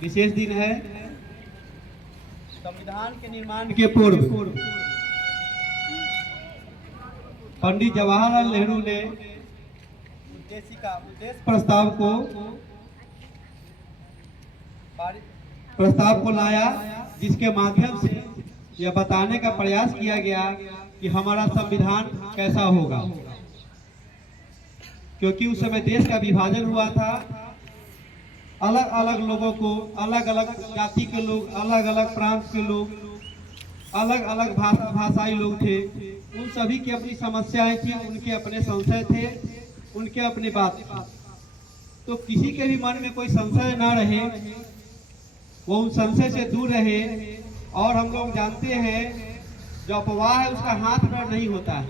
विशेष दिन है। संविधान के निर्माण के पूर्व पंडित जवाहरलाल नेहरू ने उद्देश्य प्रस्ताव को लाया, जिसके माध्यम से यह बताने का प्रयास किया गया कि हमारा संविधान कैसा होगा, क्योंकि उस समय देश का विभाजन हुआ था। अलग अलग लोगों को, अलग अलग जाति के लोग, अलग अलग प्रांत के लोग, अलग अलग भाषाई लोग थे। उन सभी की अपनी समस्याएं थी, उनके अपने संशय थे, उनके अपने बात थी। तो किसी के भी मन में कोई संशय ना रहे, वो उन संशय से दूर रहे। और हम लोग जानते हैं, जो अफवाह है उसका हाथ पैर नहीं होता है,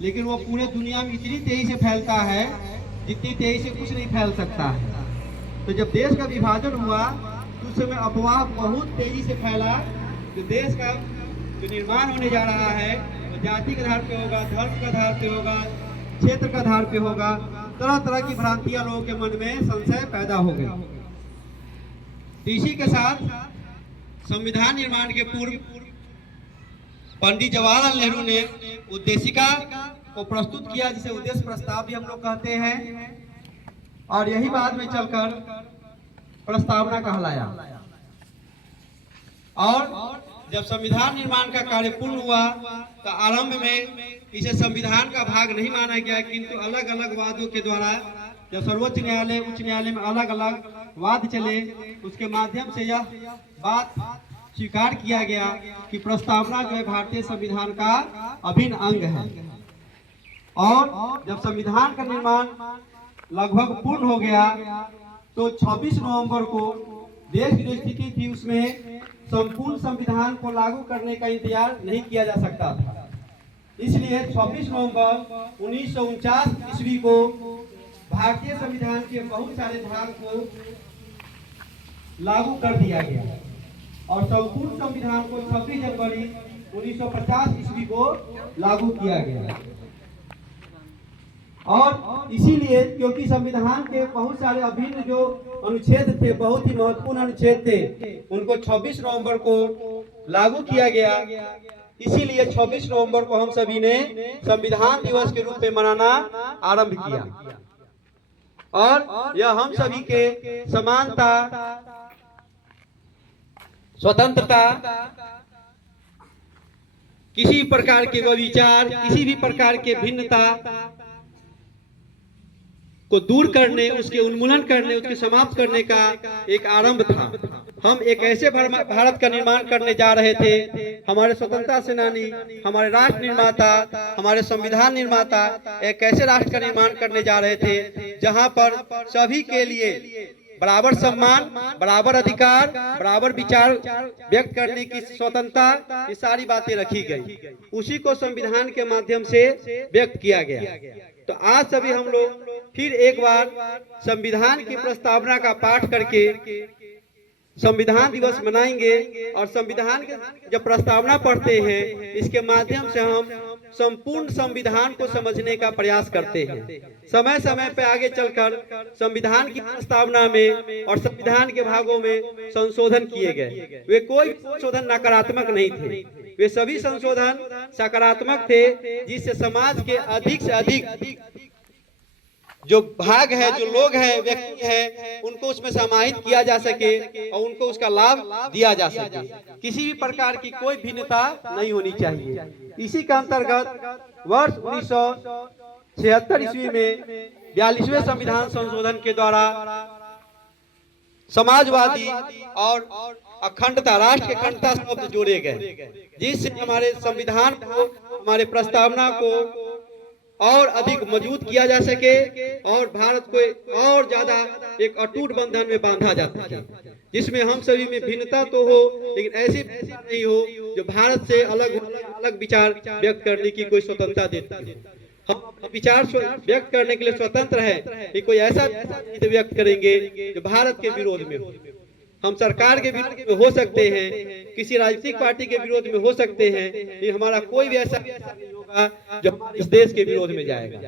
लेकिन वो पूरे दुनिया में इतनी तेजी से फैलता है जितनी तेजी से कुछ नहीं फैल सकता है। तो जब देश का विभाजन हुआ तो उस समय अफवाह बहुत तेजी से फैला। जो देश का जो निर्माण होने जा रहा है वो जाति के आधार पे होगा, धर्म के आधार पे होगा, क्षेत्र के आधार पे होगा। तरह तरह की भ्रांतियां लोगों के मन में संशय पैदा हो गई। इसी के साथ संविधान निर्माण के पूर्व पंडित जवाहरलाल नेहरू ने उद्देशिका को प्रस्तुत किया, जिसे उद्देश्य प्रस्ताव भी हम लोग कहते हैं, और यही बाद में चलकर प्रस्तावना कहलाया। और जब संविधान निर्माण का कार्य पूर्ण हुआ तो आरंभ में इसे संविधान का भाग नहीं माना गया, किंतु अलग अलग वादों के द्वारा जब सर्वोच्च न्यायालय, उच्च न्यायालय में अलग अलग वाद चले, उसके माध्यम से यह बात स्वीकार किया गया कि प्रस्तावना जो है भारतीय संविधान का अभिन्न अंग है। और जब संविधान का निर्माण लगभग पूर्ण हो गया तो 26 नवंबर को देश की जो स्थिति थी उसमें संपूर्ण संविधान को लागू करने का इंतजार नहीं किया जा सकता था। इसलिए 26 नवंबर 1949 ईस्वी को भारतीय संविधान के बहुत सारे भाग को लागू कर दिया गया और संपूर्ण संविधान को 26 जनवरी 1950 ईस्वी को लागू किया गया। और इसीलिए क्योंकि संविधान के बहुत सारे अभिन्न जो अनुच्छेद थे, बहुत ही महत्वपूर्ण अनुच्छेद थे, उनको 26 नवंबर को लागू किया गया। इसीलिए 26 नवंबर को हम सभी ने संविधान दिवस के रूप में मनाना आरंभ किया। और यह हम सभी के समानता, स्वतंत्रता, किसी प्रकार के व्यभिचार, किसी भी प्रकार के भिन्नता को दूर करने, उसके उन्मूलन करने, उसके समाप्त करने का एक आरंभ था। हम एक ऐसे भारत का निर्माण करने जा रहे थे। हमारे स्वतंत्रता सेनानी, हमारे राष्ट्र निर्माता, हमारे संविधान निर्माता एक ऐसे राष्ट्र का निर्माण करने जा रहे थे जहां पर सभी के लिए बराबर सम्मान, बराबर अधिकार, बराबर विचार व्यक्त करने की स्वतंत्रता, ये सारी बातें रखी गई। उसी को संविधान के माध्यम से व्यक्त किया गया। तो आज सभी हम लोग फिर एक बार संविधान की प्रस्तावना का पाठ करके संविधान दिवस मनाएंगे। और संविधान के जब प्रस्तावना पढ़ते हैं, इसके माध्यम से हम संपूर्ण संविधान को समझने का प्रयास करते हैं। समय समय पे आगे चलकर संविधान की प्रस्तावना में और संविधान के भागों में संशोधन किए गए। वे कोई संशोधन नकारात्मक नहीं थे, वे सभी संशोधन सकारात्मक थे, जिससे समाज के अधिक से अधिक जो भाग है, जो लोग हैं, व्यक्ति हैं, उनको उसमें समाहित किया जा सके और उनको उसका लाभ दिया जा सके। किसी भी प्रकार की कोई भिन्नता नहीं होनी चाहिए। इसी का अंतर्गत वर्ष 1976 ईस्वी में 42वें संविधान संशोधन के द्वारा समाजवादी और अखंडता, राष्ट्र की अखंडता शब्द जोड़े गए, जिससे हमारे संविधान को, हमारे प्रस्तावना को और अधिक मजबूत किया जा सके और भारत को और ज्यादा एक अटूट बंधन में बांधा जा सके, जिसमें हम सभी में भिन्नता तो हो, लेकिन ऐसी नहीं हो जो भारत से अलग अलग विचार व्यक्त करने की कोई स्वतंत्रता देती है। हम विचार व्यक्त करने के लिए स्वतंत्र है कि कोई ऐसा व्यक्त करेंगे जो भारत के विरोध में हो। हम सरकार के विरोध में हो सकते हैं, किसी राजनीतिक पार्टी के विरोध में हो सकते हैं, लेकिन हमारा कोई भी ऐसा नहीं होगा जो इस देश के विरोध में जाएगा।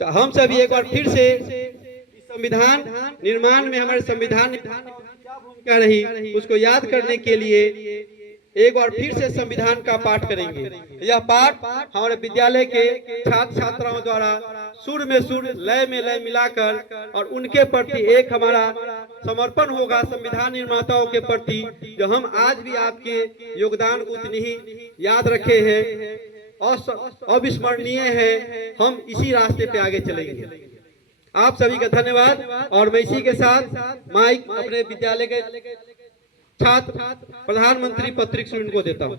तो हम सभी एक बार फिर से संविधान निर्माण में हमारे संविधान निर्माण में क्या भूमिका रही उसको याद करने के लिए एक बार फिर से संविधान का पाठ करेंगे। यह पाठ हमारे विद्यालय के छात्र छात्राओं द्वारा सुर में सुर लय में लय मिलाकर और उनके प्रति एक हमारा समर्पण होगा संविधान निर्माताओं के प्रति, जो हम आज भी आपके योगदान को उतनी ही याद रखे हैं और अविस्मरणीय है। हम इसी रास्ते पे आगे चलेंगे। आप सभी का धन्यवाद। और मैं इसी के साथ माइक अपने विद्यालय के छात्र प्रधानमंत्री पत्रिक को देता हूँ।